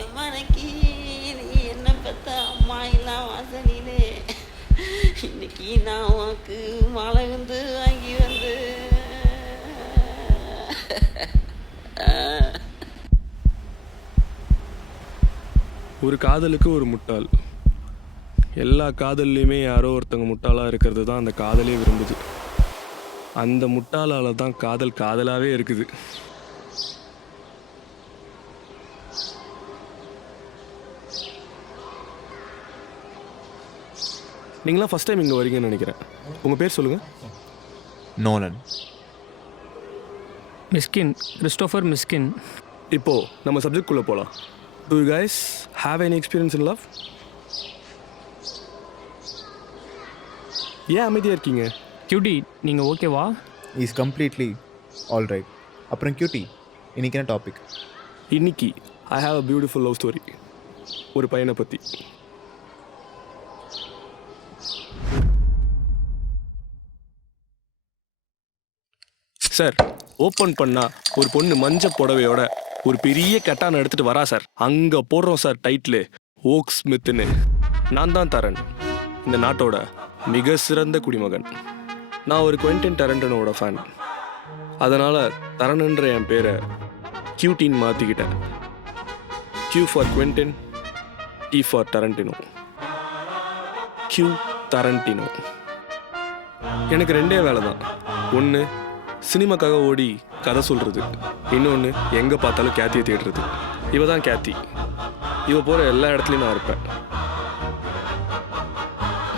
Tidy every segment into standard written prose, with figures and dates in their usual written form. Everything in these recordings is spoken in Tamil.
எம்மனைக்கு நீ என்ன பெத்த அம்மா இல்லா வாசலிலே இன்னைக்கு நான் உனக்கு மழை வந்து வாங்கி வந்து ஒரு காதலுக்கு ஒரு முட்டாள். எல்லா காதல்லையுமே யாரோ ஒருத்தங்க முட்டாளாக இருக்கிறது தான் அந்த காதலே விரும்புது. அந்த முட்டாளால் தான் காதல் காதலாகவே இருக்குது. நீங்களாம் ஃபஸ்ட் டைம் இங்கே வரீங்கன்னு நினைக்கிறேன். உங்கள் பேர் சொல்லுங்கள். நோலன். மிஸ்கின், கிறிஸ்டோஃபர் மிஸ்கின். இப்போது நம்ம சப்ஜெக்ட்குள்ளே போகலாம். Do you guys have any experience in love? ஏன் அமைதியாக இருக்கீங்க? கியூட்டி, நீங்கள் ஓகேவா? Is completely all right. அப்புறம் கியூட்டி, இன்னைக்கு என்ன டாபிக்? இன்னைக்கு I have a beautiful love story. ஒரு பையனை பற்றி. சார், ஓப்பன் பண்ணா ஒரு பொண்ணு மஞ்ச புடவையோட ஒரு பெரிய கட்டான எடுத்துட்டு வரா சார். அங்கே போடுறோம் சார் டைட்டில், ஓக் ஸ்மித்னு. நான் தான் தரன், இந்த நாட்டோட மிக சிறந்த குடிமகன். நான் ஒரு குவென்டின் டரண்டனோட ஃபேன். அதனால் தரன்ன்ற என் பேரை கியூட்டின்னு மாற்றிக்கிட்டேன். Q for Quentin, T for Tarantino. Q Tarantino. எனக்கு ரெண்டே வேலை தான். ஒன்று சினிமாக்காக ஓடி கதை சொல்கிறது, இன்னொன்று எங்கே பார்த்தாலும் கேத்தியை தேடுறது. இவ தான் கேத்தி. இவ போகிற எல்லா இடத்துலையும் நான் இருப்பேன்.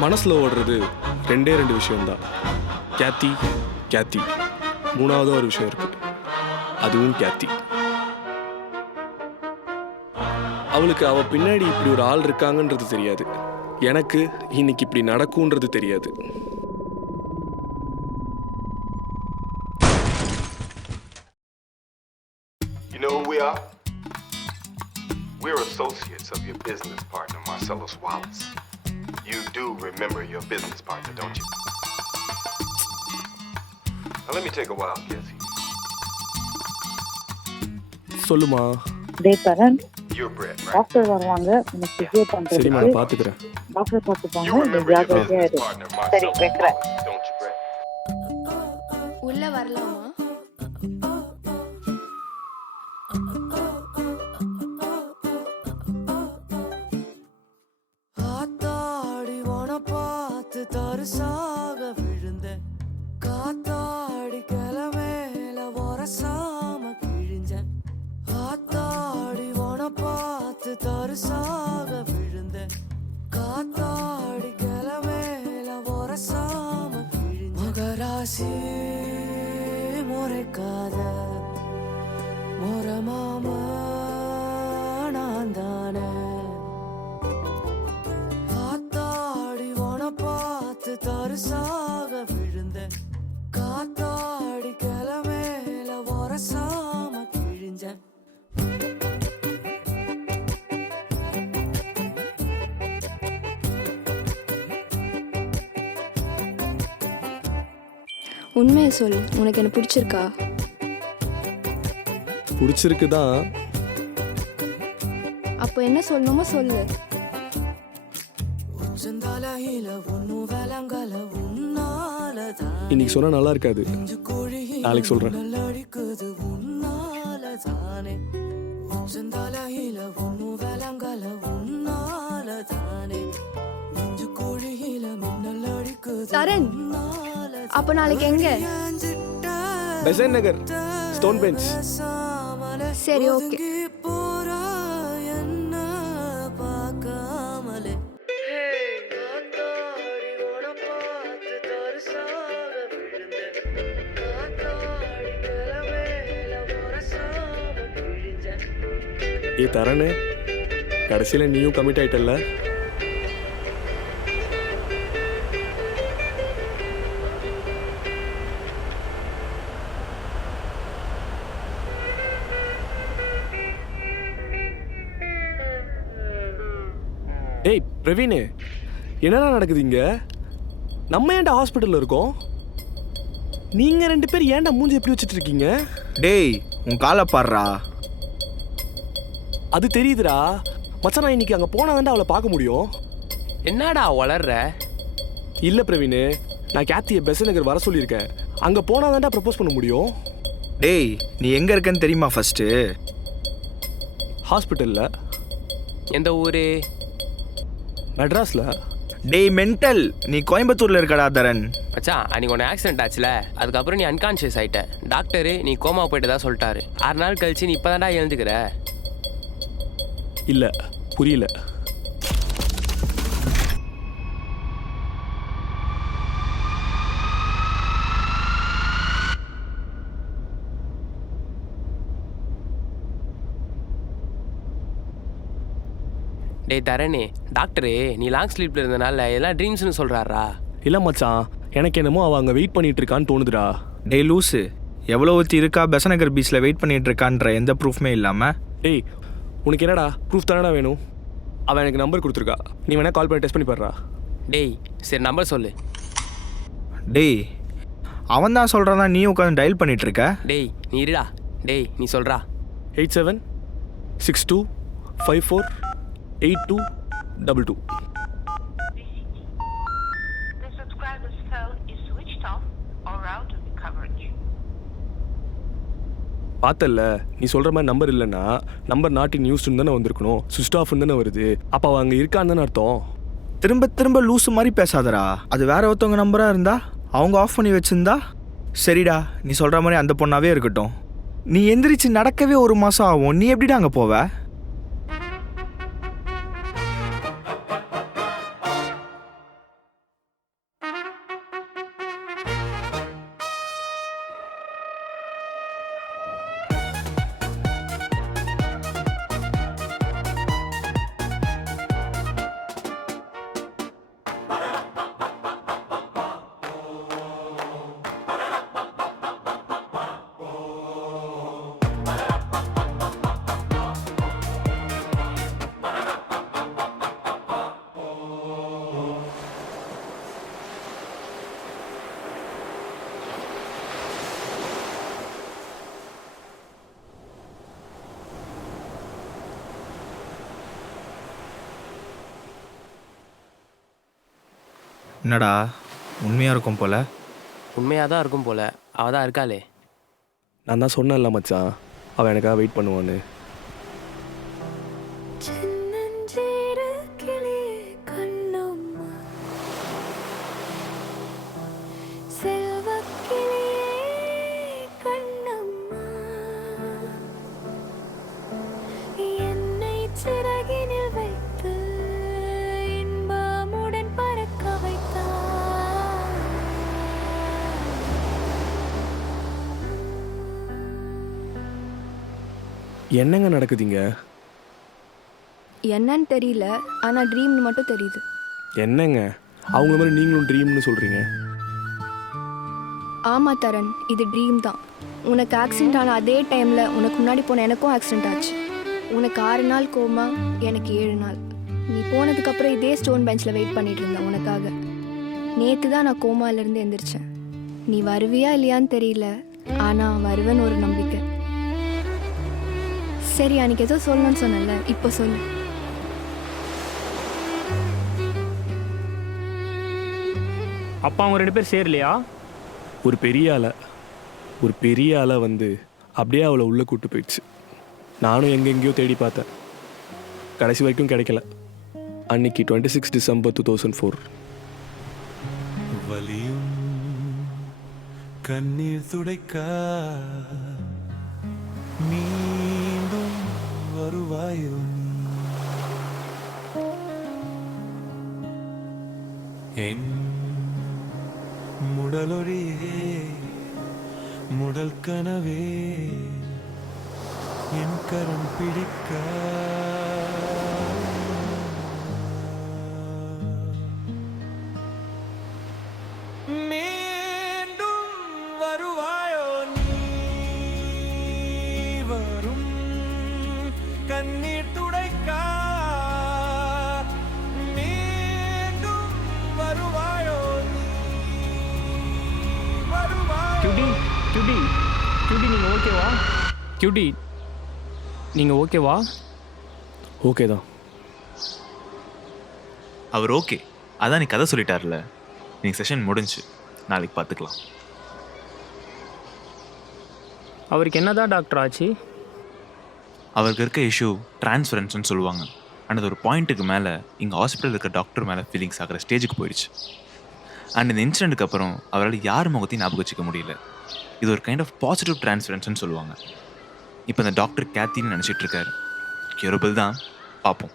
மனசில் ஓடுறது ரெண்டே விஷயம்தான், கேத்தி கேத்தி. மூணாவது ஒரு விஷயம் இருக்குது, அதுவும் கேத்தி. அவளுக்கு அவள் பின்னாடி இப்படி ஒரு ஆள் இருக்காங்கன்றது தெரியாது. எனக்கு இன்னைக்கு இப்படி நடக்கும்ன்றது தெரியாது. You know who we are? We're associates of your business partner, Marcellus Wallace. You do remember your business partner, don't you? Now let me take a wild guess here. சொல்லுமா. டேய் தரன், You're Brett, right? டாக்டர் வருவாங்க, உனக்கு பிசியோ சரிம்மா, பண்றதுக்கு. நான் பார்த்துக்கிறேன். டாக்டர் பார்த்துப்பாங்க, You நீ remember your ஜாக்கிரதையா business இரு. partner, சரி, Marcellus வைக்கிறேன். Wallace, don't you, Brett? உள்ள வரலாமா? காத்தாடி உன பார்த்து தரிசாக விழுந்தேன். காத்தாடி கிளமேல வரசாம கிழிஞ்சேன். காத்தாடி உன பார்த்து தரிசாக விழுந்தேன். காத்தாடி கிளமேல வரசாம கிழிஞ்சேன். மகராசி முறைக்காத முறமாம நான் தானே. காத்தாடி உன பார்த்து தரிசாக விழுந்தேன். காத்தாடி கிளமேல வரசாம கிழிஞ்சேன். உண்மையை சொல், உனக்கு என்ன பிடிச்சிருக்கா? பிடிச்சிருக்கு தான். அப்போ என்ன சொல்லணுமோ சொல்லு. உச்சந்தலையில ஒன்னும் விலங்கல உன்னாலதான். இன்னைக்கு சொன்னால் நல்லா இருக்காது, நாளைக்கு சொல்கிறேன். அடிக்குது உன்னாலதானே. உச்சந்தலையில ஒன்னும் விலங்கல உன்னாலதானே. நெஞ்சு குழியில மின்னல் அடிக்குது தரன், உன்னாலதானே. அப்போ நாளைக்கு எங்க? பெசன்ட் நகர், ஸ்டோன் பெஞ்ச். சரி, ஓகே. போறா என்ன பார்க்காமலே. காத்தாடி உன பார்த்து தரிசாக விழுந்தேன். காத்தாடி கிளமேல வரசாம கிழிஞ்சேன். ஏ தரனே, கடைசியில் நீயும் கமிட் ஆயிட்டல்ல. ஏய் பிரவீனு, என்னடா நடக்குது இங்க? நம்ம ஏன்டா ஹாஸ்பிட்டலில் இருக்கோம்? நீங்கள் ரெண்டு பேர் ஏன்டா மூஞ்சி எப்படி வச்சுட்டு இருக்கீங்க? டேய், உன் காலை பாடுறா. அது தெரியுதுடா மச்சான். நான் இன்னைக்கு அங்கே போனாதான்டா அவளை பார்க்க முடியும். என்னடா வளர்ற? இல்லை பிரவீன், நான் கேத்தியை பெசன் நகர் வர சொல்லியிருக்கேன். அங்கே போனாதான்டா ப்ரப்போஸ் பண்ண முடியும். டேய் நீ எங்கே இருக்கன்னு தெரியுமா ஃபஸ்ட்டு? ஹாஸ்பிட்டலில். எந்த ஊரு? மெட்ராஸில். டேய் மென்டல், நீ கோயம்புத்தூரில் இருக்கடா தரன். மச்சான் அன்றைக்கி ஒன்று ஆக்சிடென்ட் ஆச்சுல, அதுக்கப்புறம் நீ அன்கான்ஷியஸ் ஆகிட்ட. டாக்டரு நீ கோமா போயிட்டு தான் சொல்லிட்டாரு. 6 நாள் கழிச்சு நீ இப்போ தான்டா எழுந்துக்கிற. இல்லை புரியல. டேய் தரணி, டாக்டரு நீ லாங் ஸ்லீப்பில் இருந்தனால எல்லாம் ட்ரீம்ஸ்னு சொல்கிறாரா? இல்லை மச்சான், எனக்கு என்னமோ அவள் அங்கே வெயிட் பண்ணிட்டு இருக்கான்னு தோணுதுடா. டேய் லூஸு, எவ்வளோ ஒருத்தி இருக்கா பெசநகர் பீச்சில் வெயிட் பண்ணிட்டு இருக்கான்ற எந்த ப்ரூஃப்மே இல்லாமல்? டேய் உனக்கு என்னடா ப்ரூஃப் தானடா வேணும்? அவன் எனக்கு நம்பர் கொடுத்துருக்கா, நீ வேணா கால் பண்ணி டெஸ்ட் பண்ணி பாடுறா. டேய் சரி நம்பர் சொல்லு. டேய் அவன் தான் சொல்கிறான், நீ உட்காந்து டயல் பண்ணிட்டு இருக்க. டேய் நீ இருடா. டேய் நீ சொல்கிறா. 8762548222. The subscriber's phone is switched off or out of the coverage. பார்த்தல்ல, நீ சொல்கிற மாதிரி நம்பர் இல்லைன்னா நம்பர் நாட் இன் யூஸ்ன்னு தானே வந்திருக்கணும். சுவிச் ஆஃப்னு தானே வருது. அப்போ அவள் அங்கே இருக்கான்னு தானே அர்த்தம். திரும்ப திரும்ப லூஸு மாதிரி பேசாதடா. அது வேற ஒருத்தவங்க நம்பராக இருந்தா அவங்க ஆஃப் பண்ணி வச்சுருந்தா சரிடா, நீ சொல்கிற மாதிரி அந்த பொண்ணாவே இருக்கட்டும். நீ எந்திரிச்சு நடக்கவே 1 மாதம் ஆகும், நீ எப்படிடா அங்கே போவ? என்னடா உண்மையாக இருக்கும் போல? உண்மையாக தான் இருக்கும் போல. அவள் தான் இருக்காளே. நான் தான் சொன்னேன்ல மச்சான், அவன் எனக்காக வெயிட் பண்ணுவான்னு. சின்னஞ்சிறு கிளியே கண்ணம்மா, செல்வக் கிளியே கண்ணம்மா, என்னை சிறகினில் வைத்து இன்பமுடன் பறக்க வைத்தாய். என்னங்க நடக்குதுங்க? என்னன்னு தெரியல, ஆனால் ட்ரீம்னு மட்டும் தெரியுது. என்னங்க அவங்கள மாதிரி நீங்களும் ட்ரீம்னு சொல்கிறீங்க? ஆமாம் தரன், இது ட்ரீம் தான். உனக்கு ஆக்சிடென்ட் ஆன அதே டைமில் உனக்கு முன்னாடி போன எனக்கும் ஆக்சிடென்ட் ஆச்சு. உனக்கு 6 நாள் கோமா, எனக்கு 7 நாள். நீ போனதுக்கப்புறம் இதே ஸ்டோன் பெஞ்சில் வெயிட் பண்ணிட்டு இருந்தேன் உனக்காக. நேற்று தான் நான் கோமாலேருந்து எந்திரிச்சேன். நீ வருவியா இல்லையான்னு தெரியல, ஆனால் வருவேன்னு ஒரு நம்பிக்கை. சரி, அன்றைக்கி ஏதோ சொல்லணும்னு சொன்னல, இப்போ சொல்லு. அப்பா அவங்க 2 பேர் சேரலையா? ஒரு பெரிய ஆளை வந்து அப்படியே அவளை உள்ளே கூட்டு போயிடுச்சு. நானும் எங்கெங்கேயோ தேடி பார்த்தேன், கடைசி வரைக்கும் கிடைக்கல. அன்னைக்கு 26 டிசம்பர் 2004. வலியும் கண்ணீர் துடைக்க மீண்டும் வருவாயோ? என் முடலொழியே முடல் கனவே என் கரம் பிடிக்க மீண்டும் வருவாயோ? நீ வரும் கண்ணீர் துடைக்க மீண்டும் வருவாயோ? கியூட்டி கியூட்டி கியூட்டி நீங்கள் ஓகேவா? கியூட்டி நீங்கள் ஓகேவா? ஓகே தான். அவர் ஓகே, அதான் நீ கதை சொல்லிட்டார்ல. நீ செஷன் முடிஞ்சு நாளைக்கு பார்த்துக்கலாம். அவருக்கு என்னதான் டாக்டர் ஆச்சு? அவருக்கு இருக்க இஷ்யூ டிரான்ஸ்ஃபரன்ஸ்னு சொல்லுவாங்க. அண்ட் அது ஒரு பாயிண்ட்டுக்கு மேலே இங்கே ஹாஸ்பிட்டலில் இருக்க டாக்டர் மேலே ஃபீலிங்ஸ் ஆகிற ஸ்டேஜுக்கு போயிடுச்சு. அண்ட் இந்த இன்சிடென்ட்டுக்கு அப்புறம் அவரால் யார் முகத்தையும் ஞாபகம் வச்சுக்க முடியல. இது ஒரு கைண்ட் ஆஃப் பாசிட்டிவ் டிரான்ஸ்ஃபரன்ஸ்னு சொல்லுவாங்க. இப்போ அந்த டாக்டர் கேத்தின்னு நினச்சிட்டு இருக்காரு. கியூரபிள் தான், பார்ப்போம்.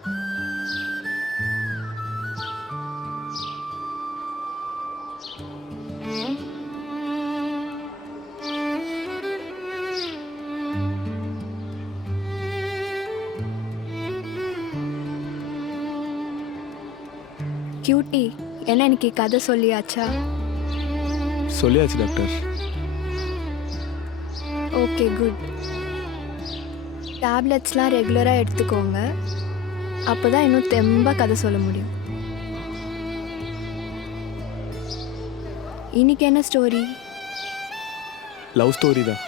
கியூட்டி, என்ன இன்னைக்கு கதை சொல்லியாச்சா? சொல்லியாச்சு டாக்டர். Okay, good. டேப்லெட்ஸ்லாம் ரெகுலராக எடுத்துக்கோங்க. அப்போ தான் இன்னும் தெம்பாக கதை சொல்ல முடியும். இன்னைக்கு என்ன ஸ்டோரி? லவ் ஸ்டோரி தான்.